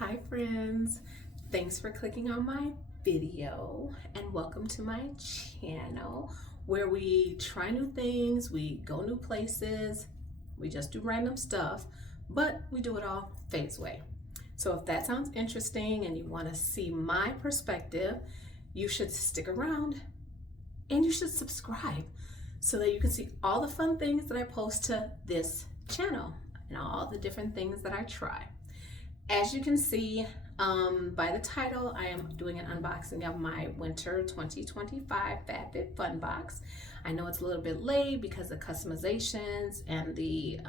Hi friends, thanks for clicking on my video and welcome to my channel where we try new things, we go new places, we just do random stuff, but we do it all Phaesway. So if that sounds interesting and you want to see my perspective, you should stick around and you should subscribe so that you can see all the fun things that I post to this channel and all the different things that I try. As you can see by the title, I am doing an unboxing of my Winter 2025 FabFitFun box. I know it's a little bit late because the customizations and the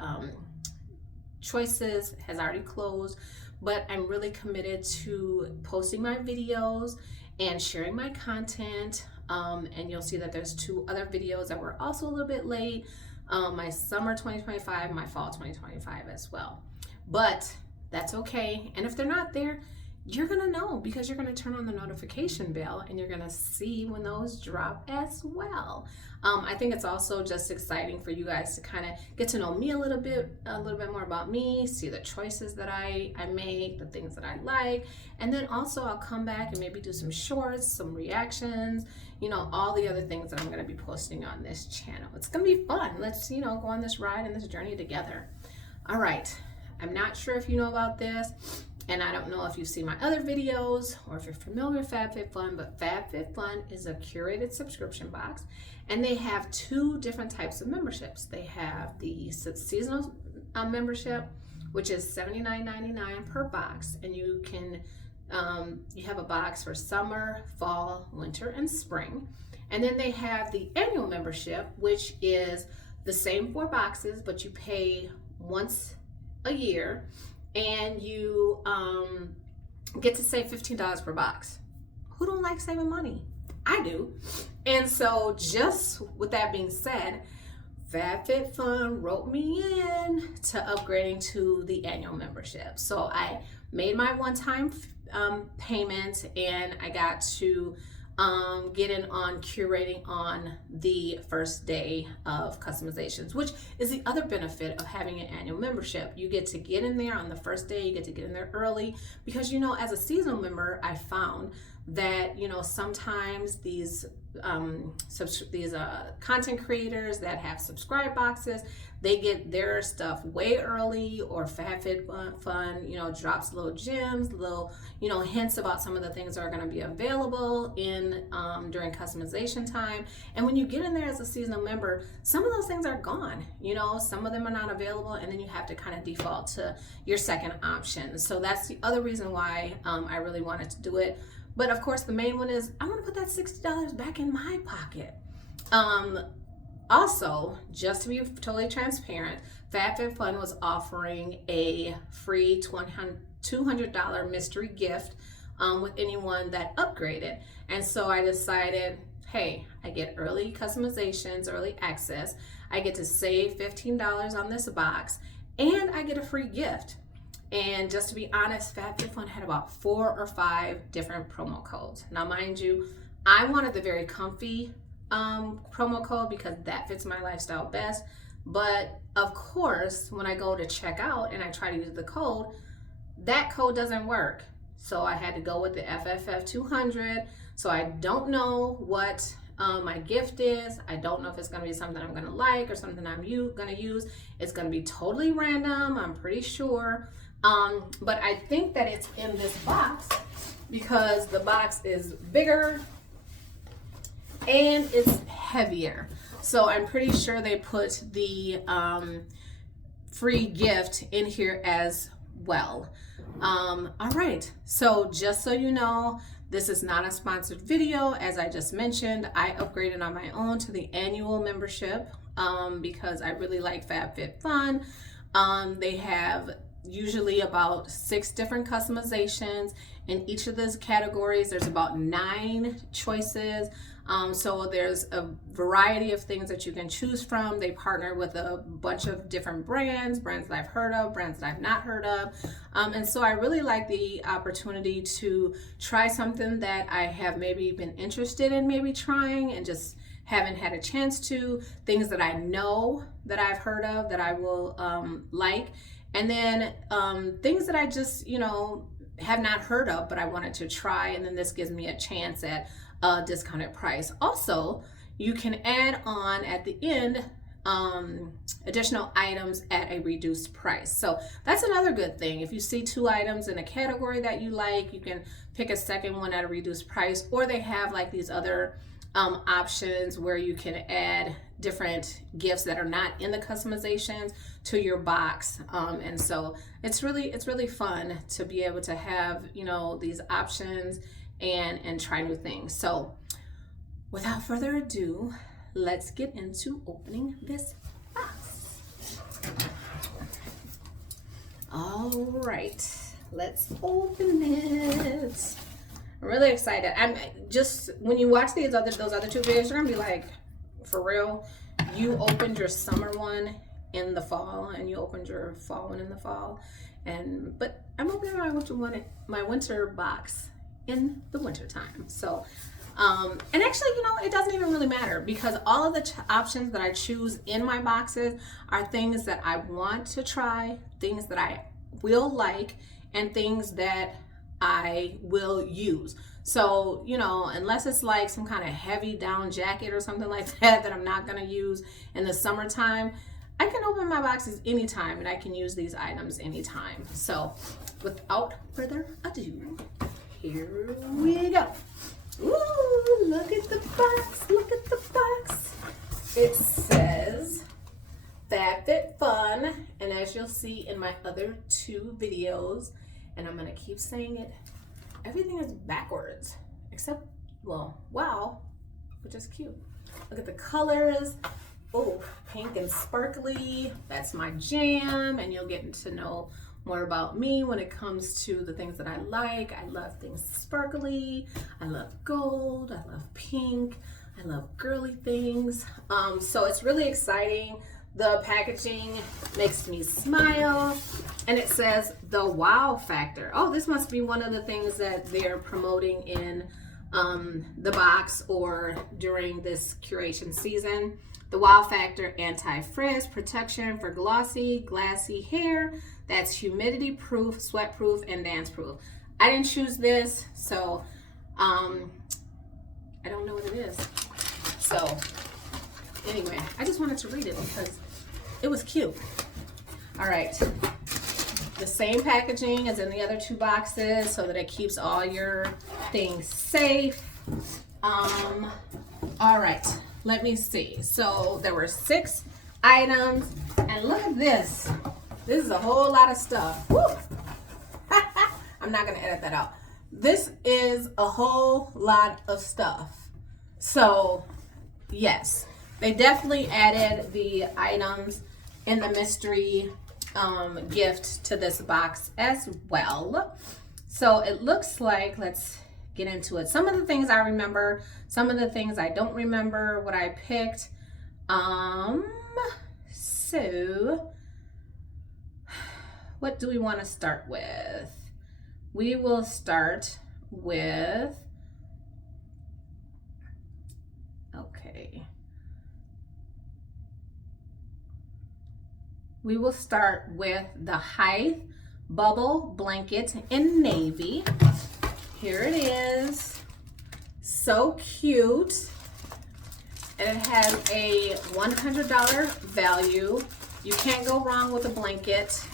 choices has already closed, but I'm really committed to posting my videos and sharing my content. And you'll see that there's two other videos that were also a little bit late, my summer 2025, my fall 2025 as well. But that's okay. And if they're not there, you're gonna know because you're gonna turn on the notification bell and you're gonna see when those drop as well. I think it's also just exciting for you guys to kind of get to know me a little bit more about me, see the choices that I make, the things that I like, and then also I'll come back and maybe do some shorts, some reactions, you know, all the other things that I'm gonna be posting on this channel. It's gonna be fun. Let's, you know, go on this ride and this journey together. All right. I'm not sure if you know about this, and I don't know if you've seen my other videos or if you're familiar with FabFitFun, but FabFitFun is a curated subscription box, and they have two different types of memberships. They have the seasonal membership, which is $79.99 per box, and you can you have a box for summer, fall, winter, and spring. And then they have the annual membership, which is the same 4 boxes, but you pay once a year and you get to save $15 per box. Who don't like saving money? I do. And so just with that being said, FabFitFun wrote me in to upgrading to the annual membership. So I made my one-time payment and I got to get in on curating on the first day of customizations, which is the other benefit of having an annual membership. You get to get in there on the first day, you get to get in there early, because, you know, as a seasonal member, I found that, you know, sometimes these content creators that have subscribe boxes, they get their stuff way early, or FabFitFun, you know, drops little gems, little, you know, hints about some of the things that are going to be available in during customization time. And when you get in there as a seasonal member, some of those things are gone, you know, some of them are not available, and then you have to kind of default to your second option. So that's the other reason why I really wanted to do it. But of course, the main one is I want to put that $60 back in my pocket. Also, just to be totally transparent, FabFitFun was offering a free $200 mystery gift with anyone that upgraded. And so I decided, hey, I get early customizations, early access, I get to save $15 on this box, and I get a free gift. And just to be honest, FabFitFun had about 4 or 5 different promo codes. Now, mind you, I wanted the very comfy promo code because that fits my lifestyle best. But of course, when I go to check out and I try to use the code, that code doesn't work. So I had to go with the FFF200. So I don't know what my gift is. I don't know if it's going to be something I'm going to like or something I'm going to use. It's going to be totally random, I'm pretty sure. But I think that it's in this box because the box is bigger and it's heavier. So I'm pretty sure they put the free gift in here as well. All right, so just so you know, this is not a sponsored video. As I just mentioned, I upgraded on my own to the annual membership because I really like FabFitFun. They have usually about 6 different customizations. In each of those categories, there's about 9 choices. So there's a variety of things that you can choose from. They partner with a bunch of different brands that I've heard of, brands that I've not heard of. And so I really like the opportunity to try something that I have maybe been interested in maybe trying and just haven't had a chance to, things that I know that I've heard of that I will like. And then things that I just, you know, have not heard of, but I wanted to try, and then this gives me a chance at a discounted price. Also, you can add on at the end additional items at a reduced price. So that's another good thing. If you see 2 items in a category that you like, you can pick a second one at a reduced price, or they have like these other options where you can add different gifts that are not in the customizations to your box. And so it's really fun to be able to have, you know, these options and try new things. So without further ado, let's get into opening this box. All right, let's open it. I'm really excited. I'm just, when you watch those other 2 videos, you're gonna be like, for real, you opened your summer one in the fall and you opened your fall one in the fall, but I'm opening my winter box in the winter time. So and actually, you know, it doesn't even really matter, because all of the options that I choose in my boxes are things that I want to try, things that I will like, and things that I will use. So, you know, unless it's like some kind of heavy down jacket or something like that I'm not going to use in the summertime, I can open my boxes anytime and I can use these items anytime. So without further ado, here we go. Ooh, look at the box, look at the box. It says FabFitFun, and as you'll see in my other 2 videos, and I'm gonna keep saying it, everything is backwards, except, well, wow, which is cute. Look at the colors. Oh, pink and sparkly, that's my jam, and you'll get to know more about me when it comes to the things that I like. I love things sparkly, I love gold, I love pink, I love girly things. So it's really exciting. The packaging makes me smile, and it says the wow factor. Oh, this must be one of the things that they're promoting in the box or during this curation season. The wow factor anti-frizz protection for glossy, glassy hair that's humidity proof, sweat proof, and dance proof. I didn't choose this, so I don't know what it is. So anyway, I just wanted to read it because it was cute. All right, the same packaging as in the other 2 boxes so that it keeps all your things safe. All right, let me see. So there were 6 items, and look at this. This is a whole lot of stuff. Woo! I'm not gonna edit that out. This is a whole lot of stuff. So yes, they definitely added the items in the mystery gift to this box as well. So it looks like, let's get into it. Some of the things I remember, some of the things I don't remember what I picked. So what do we want to start with? We will start with, okay. We will start with the Hive Bubble Blanket in Navy. Here it is. So cute. And it has a $100 value. You can't go wrong with a blanket.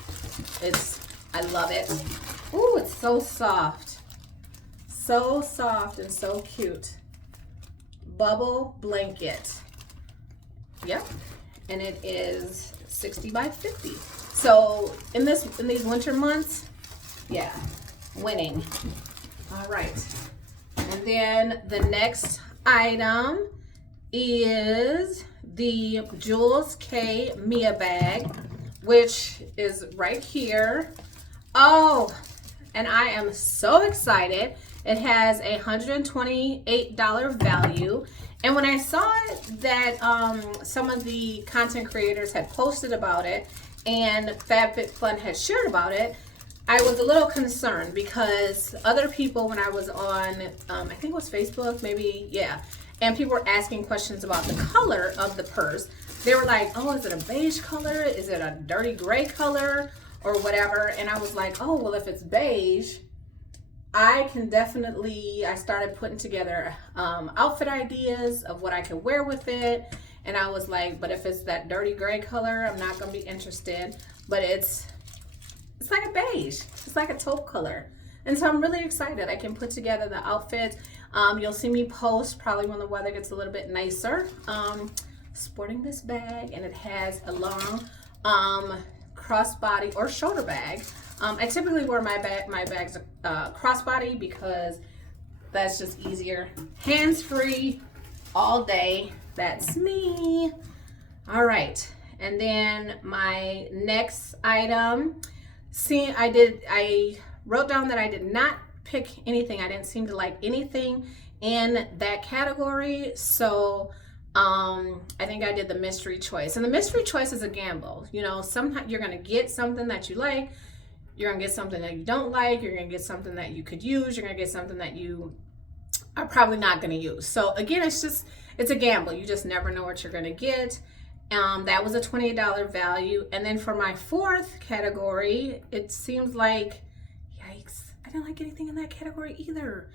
I love it. Ooh, it's so soft. So soft and so cute. Bubble blanket. Yep. And it is 60 by 50. So in these winter months, yeah, winning. All right. And then the next item is the Jules K Mia bag, which is right here. Oh, and I am so excited. It has a $128 value. And when I saw that some of the content creators had posted about it and FabFitFun had shared about it, I was a little concerned because other people, when I was on, I think it was Facebook, maybe, yeah, and people were asking questions about the color of the purse. They were like, oh, is it a beige color? Is it a dirty gray color or whatever? And I was like, oh, well, if it's beige, I started putting together outfit ideas of what I could wear with it. And I was like, but if it's that dirty gray color, I'm not gonna be interested. But it's like a beige. It's like a taupe color. And so I'm really excited. I can put together the outfits. You'll see me post probably when the weather gets a little bit nicer. Sporting this bag, and it has a long crossbody or shoulder bag. I typically wear my bags crossbody because that's just easier. Hands-free all day. That's me. All right, and then my next item. See, I wrote down that I did not pick anything. I didn't seem to like anything in that category. So I think I did the mystery choice. And the mystery choice is a gamble. You know, sometimes you're going to get something that you like. You're going to get something that you don't like. You're going to get something that you could use. You're going to get something that you are probably not going to use. So again, it's a gamble. You just never know what you're going to get. That was a $28 value. And then for my fourth category, it seems like, yikes, I didn't like anything in that category either.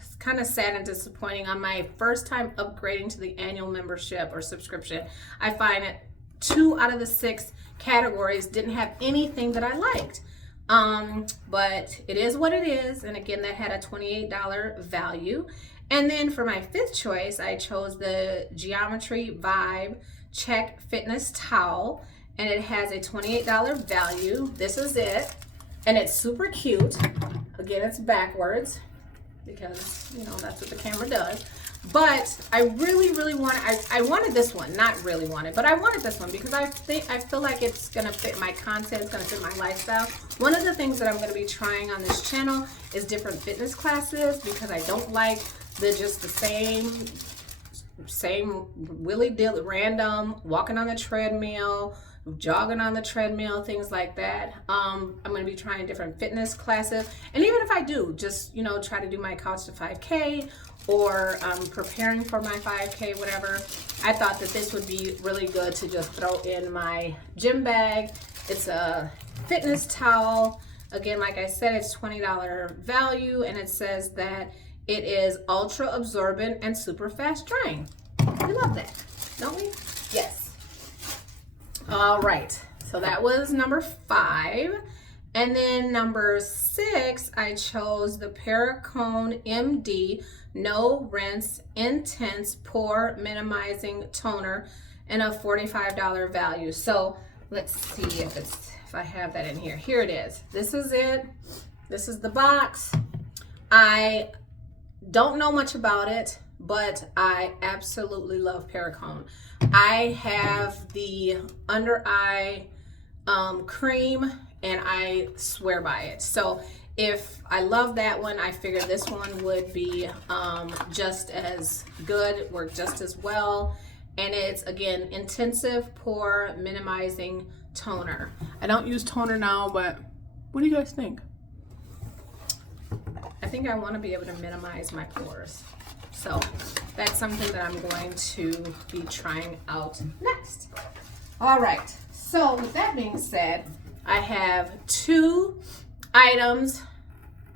It's kind of sad and disappointing. On my first time upgrading to the annual membership or subscription, I find that 2 out of the 6 categories didn't have anything that I liked. But it is what it is. And again, that had a $28 value. And then for my fifth choice, I chose the Geometry Vibe Check Fitness Towel, and it has a $28 value. This is it, and it's super cute. Again, it's backwards because, you know, that's what the camera does. But I really wanted this one. Not really wanted, but I wanted this one because I feel like it's gonna fit my content, it's gonna fit my lifestyle. One of the things that I'm gonna be trying on this channel is different fitness classes because I don't like the same willy-dilly random walking on the treadmill, jogging on the treadmill, things like that. I'm going to be trying different fitness classes, and even if I do just, you know, try to do my Couch to 5K or preparing for my 5K, whatever, I thought that this would be really good to just throw in my gym bag. It's a fitness towel. Again, like I said, it's $20 value, and it says that it is ultra absorbent and super fast drying. We love that, don't we? Yes. All right, so that was number 5. And then number 6, I chose the Perricone MD No Rinse Intense Pore Minimizing Toner and a $45 value. So let's see if I have that in here. Here it is. This is it. This is the box. I don't know much about it, but I absolutely love Perricone. I have the under eye cream, and I swear by it. So if I love that one, I figured this one would be just as good, work just as well. And it's, again, intensive pore minimizing toner. I don't use toner now, but what do you guys think? I think I want to be able to minimize my pores. So that's something that I'm going to be trying out next. All right, so with that being said, I have 2 items,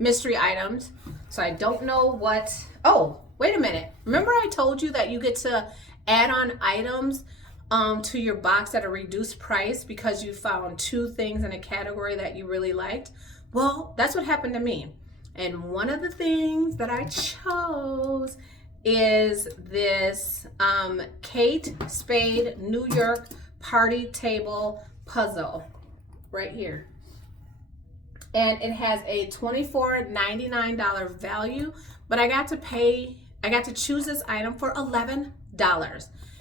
mystery items. So I don't know what, oh, wait a minute. Remember I told you that you get to add on items to your box at a reduced price because you found 2 things in a category that you really liked? Well, that's what happened to me. And one of the things that I chose is this Kate Spade New York Party Table Puzzle right here. And it has a $24.99 value, but I got to choose this item for $11.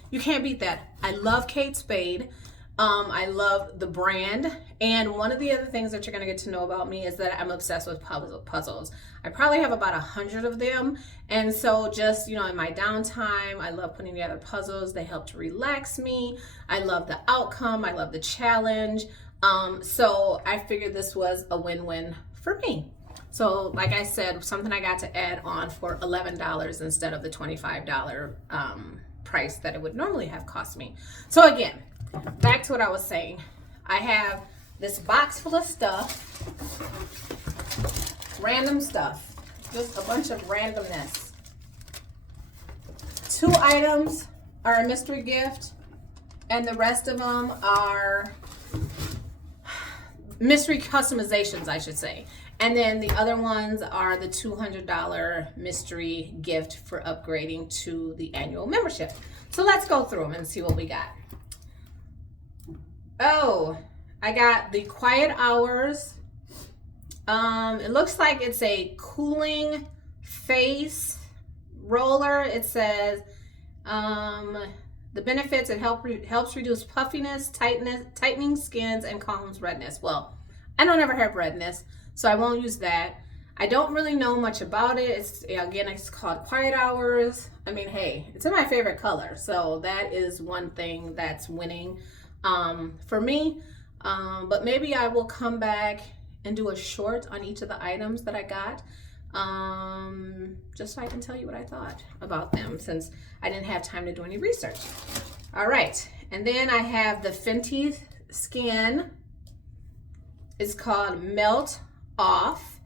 You can't beat that. I love Kate Spade. I love the brand. And one of the other things that you're going to get to know about me is that I'm obsessed with puzzles. I probably have about 100 of them. And so just, you know, in my downtime, I love putting together puzzles. They help to relax me. I love the outcome. I love the challenge. So I figured this was a win-win for me. So like I said, something I got to add on for $11 instead of the $25 price that it would normally have cost me. So again, back to what I was saying. I have this box full of stuff. random stuff. Just a bunch of randomness. 2 items are a mystery gift, and the rest of them are mystery customizations, I should say. And then the other ones are the $200 mystery gift for upgrading to the annual membership. So let's go through them and see what we got. Oh, I got the Quiet Hours. It looks like it's a cooling face roller. It says the benefits, it helps reduce puffiness, tightening skins, and calms redness. Well, I don't ever have redness, so I won't use that. I don't really know much about it. It's called Quiet Hours. I mean, hey, it's in my favorite color, so that is one thing that's winning for me. But maybe I will come back and do a short on each of the items that I got, just so I can tell you what I thought about them, since I didn't have time to do any research. All right, and then I have the Fenty Skin. It's called Melt Off,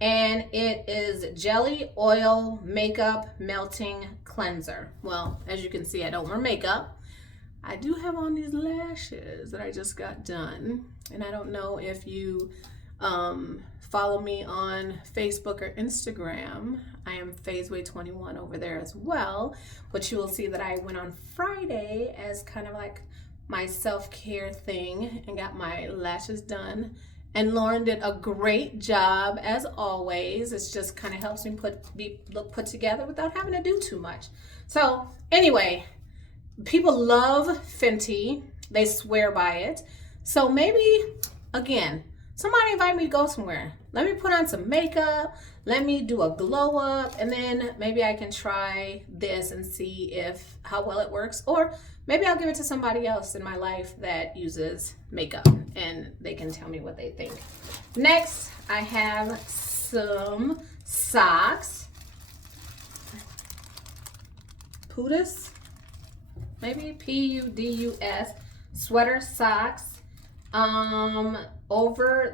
and it is Jelly Oil Makeup Melting Cleanser. Well, as you can see, I don't wear makeup. I do have on these lashes that I just got done, and I don't know if you follow me on Facebook or Instagram. I am Phaesway21 over there as well, but you will see that I went on Friday as kind of like my self-care thing and got my lashes done. And Lauren did a great job as always. It just kind of helps me look put together without having to do too much. So anyway, people love Fenty. They swear by it. So maybe, again, somebody invite me to go somewhere. Let me put on some makeup. Let me do a glow up, and then maybe I can try this and see how well it works. Or maybe I'll give it to somebody else in my life that uses makeup, and they can tell me what they think. Next, I have some socks. Pudus, maybe P-U-D-U-S, sweater socks.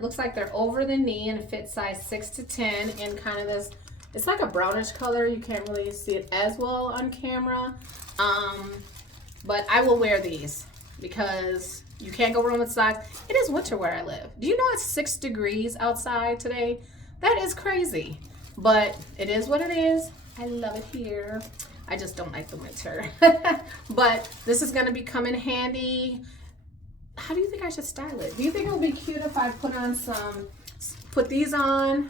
Looks like they're over the knee and fit size 6 to 10 in kind of this, it's like a brownish color. You can't really see it as well on camera. But I will wear these because you can't go wrong with socks. It is winter where I live. Do you know it's 6 degrees outside today? That is crazy, but it is what it is. I love it here. I just don't like the winter. But this is gonna come in handy. How do you think I should style it? Do you think it would be cute if I put these on,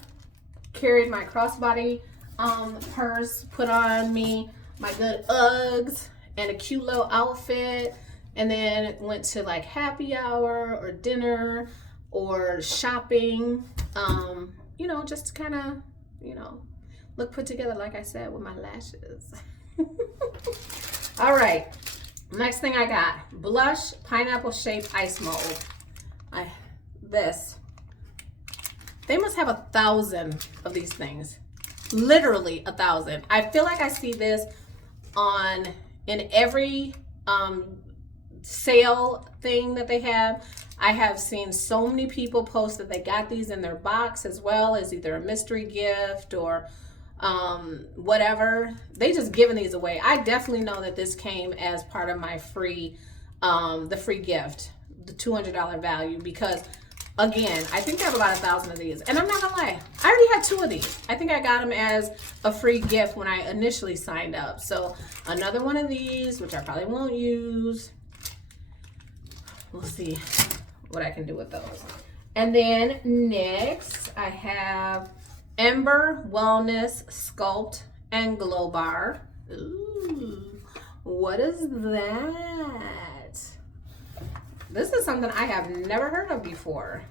carried my crossbody purse, put on me my good Uggs and a cute little outfit, and then went to like happy hour or dinner or shopping, you know, just to kind of, you know, look put together, like I said, with my lashes. All right. Next thing I got, blush pineapple shaped ice mold. They must have 1,000 of these things. Literally 1,000. I feel like I see this in every sale thing that they have. I have seen so many people post that they got these in their box as well as either a mystery gift or whatever. They just giving these away. I definitely know that this came as part of my free the free gift, the $200 value, because again, I think they have about 1,000 of these, and I'm not gonna lie, I already had 2 of these. I think I got them as a free gift when I initially signed up. So another one of these, which I probably won't use. We'll see what I can do with those. And then next I have Ember Wellness Sculpt and Glow Bar. Ooh, what is that? This is something I have never heard of before.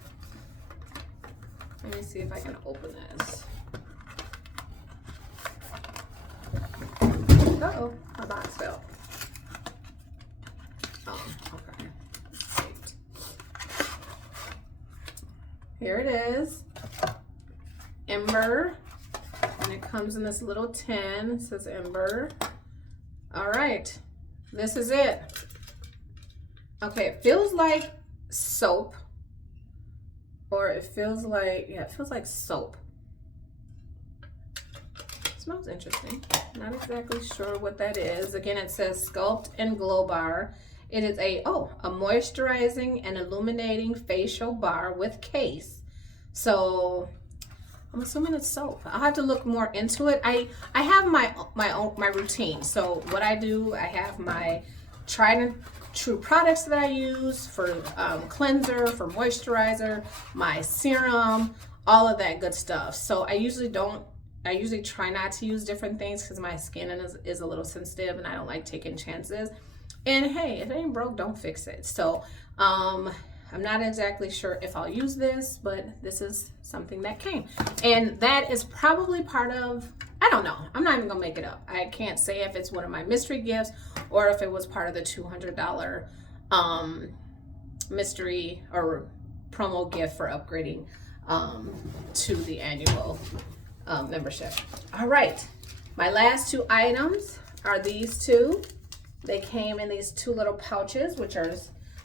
Let me see if I can open this. Uh-oh, my box fell. Oh, okay. Great. Here it is. Ember, and it comes in this little tin. It says Ember. All right, this is it. Okay, it feels like soap, or it feels like, yeah, it feels like soap. smells interesting. Not exactly sure what that is. Again, it says Sculpt and Glow Bar. It is a moisturizing and illuminating facial bar with case. So I'm assuming it's soap. I'll have to look more into it. I have my routine. So what I do, I have my tried and true products that I use for cleanser, for moisturizer, my serum, all of that good stuff. So I usually try not to use different things because my skin is a little sensitive and I don't like taking chances. And hey, if it ain't broke, don't fix it. So I'm not exactly sure if I'll use this, but this is something that came. And that is probably part of, I don't know. I'm not even gonna make it up. I can't say if it's one of my mystery gifts or if it was part of the $200 mystery or promo gift for upgrading to the annual membership. All right, my last two items are these two. They came in these two little pouches, which are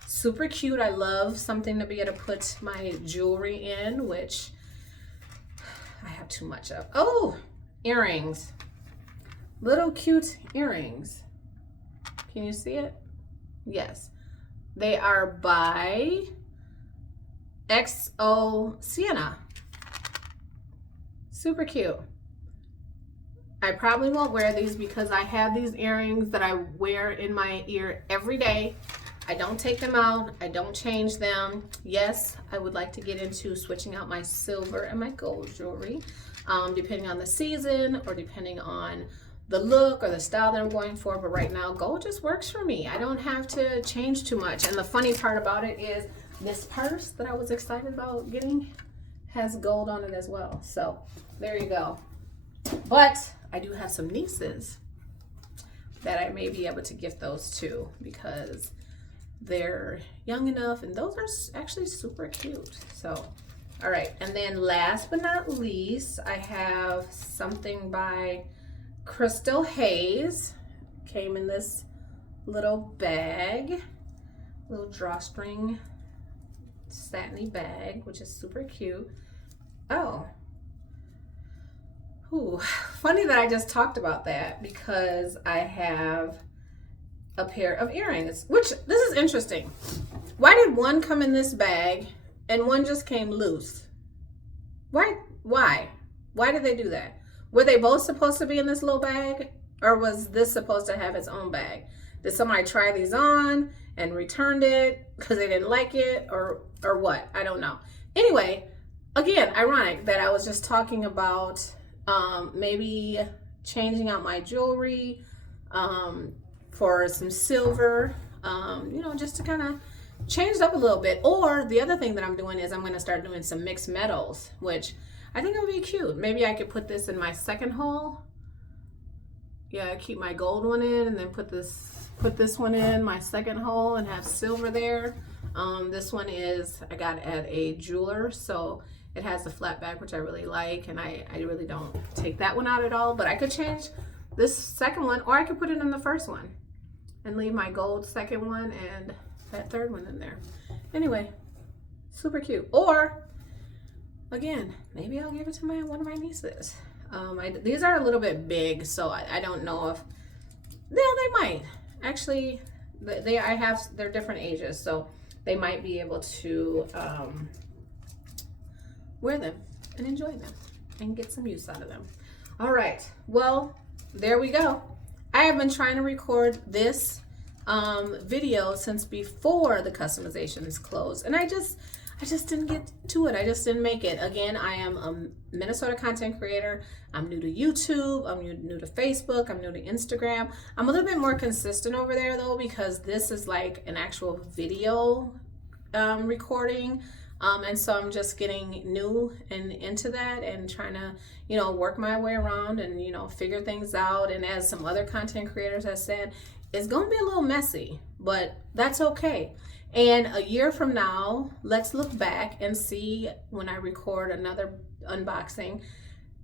super cute. I love something to be able to put my jewelry in, which I have too much of. Oh, earrings. Little cute earrings. Can you see it? Yes. They are by XO Sienna. Super cute. I probably won't wear these because I have these earrings that I wear in my ear every day. I don't take them out. I don't change them. Yes, I would like to get into switching out my silver and my gold jewelry, depending on the season or depending on the look or the style that I'm going for. But right now, gold just works for me. I don't have to change too much. And the funny part about it is this purse that I was excited about getting has gold on it as well. So there you go. But I do have some nieces that I may be able to gift those to because they're young enough and those are actually super cute. So, all right. And then last but not least, I have something by Crystal Hayes. Came in this little bag, little drawstring satiny bag, which is super cute. Oh. Ooh, funny that I just talked about that because I have a pair of earrings, which this is interesting. Why did one come in this bag and one just came loose? Why? Why did they do that? Were they both supposed to be in this little bag or was this supposed to have its own bag? Did somebody try these on and returned it because they didn't like it or what? I don't know. Anyway, again, ironic that I was just talking about maybe changing out my jewelry for some silver, you know, just to kind of change it up a little bit. Or the other thing that I'm doing is I'm going to start doing some mixed metals, which I think it would be cute. Maybe I could put this in my second haul. Yeah, keep my gold one in and then put this one in my second haul and have silver there. This one I got at a jeweler, so it has the flat back, which I really like, and I really don't take that one out at all, but I could change this second one, or I could put it in the first one and leave my gold second one and that third one in there. Anyway, super cute. Or, again, maybe I'll give it to one of my nieces. These are a little bit big, so I don't know if, yeah, they might. Actually, they're different ages, so they might be able to wear them and enjoy them and get some use out of them. All right, well, there we go. I have been trying to record this video since before the customizations closed, and I just didn't get to it. I just didn't make it. Again, I am a Minnesota content creator. I'm new to YouTube. I'm new to Facebook. I'm new to Instagram. I'm a little bit more consistent over there though, because this is like an actual video recording. And so I'm just getting new and into that and trying to, you know, work my way around and, you know, figure things out. And as some other content creators have said, it's going to be a little messy, but that's okay. And a year from now, let's look back and see when I record another unboxing,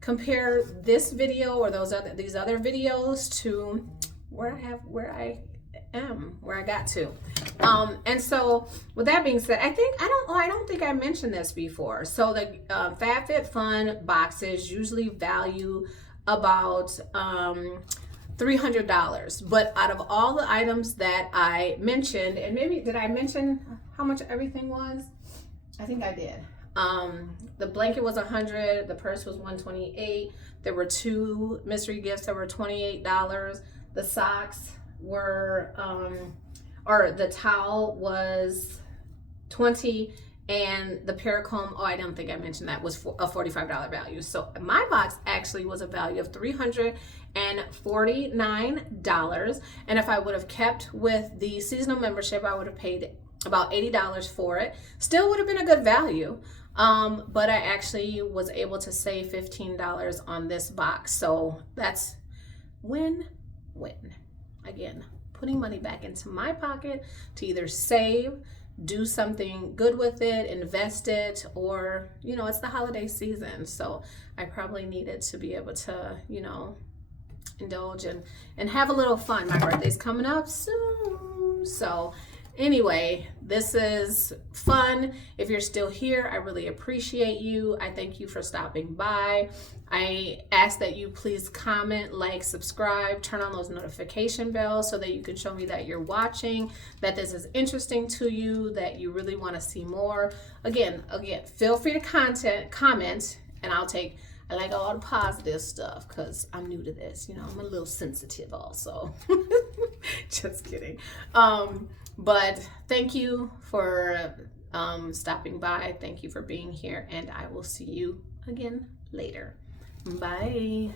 compare this video or these other videos to where I got to. And so with that being said, I don't think I mentioned this before. So the FabFitFun boxes usually value about $300. But out of all the items that I mentioned, and maybe did I mention how much everything was? I think I did. The blanket was $100, the purse was $128. There were 2 mystery gifts that were $28. The socks were or the towel was $20, and the Paracomb, oh, I don't think I mentioned that, was a $45 value. So my box actually was a value of $349. And if I would have kept with the seasonal membership, I would have paid about $80 for it. Still would have been a good value. But I actually was able to save $15 on this box. So that's win-win. Again, putting money back into my pocket to either save, do something good with it, invest it, or, you know, it's the holiday season. So I probably needed to be able to, you know, indulge and have a little fun. My birthday's coming up soon. So anyway, this is fun. If you're still here, I really appreciate you. I thank you for stopping by. I ask that you please comment, like, subscribe, turn on those notification bells so that you can show me that you're watching, that this is interesting to you, that you really want to see more. Again, feel free to comment, and I like all the positive stuff because I'm new to this. You know, I'm a little sensitive also. Just kidding. But thank you for stopping by. Thank you for being here, and I will see you again later. Bye.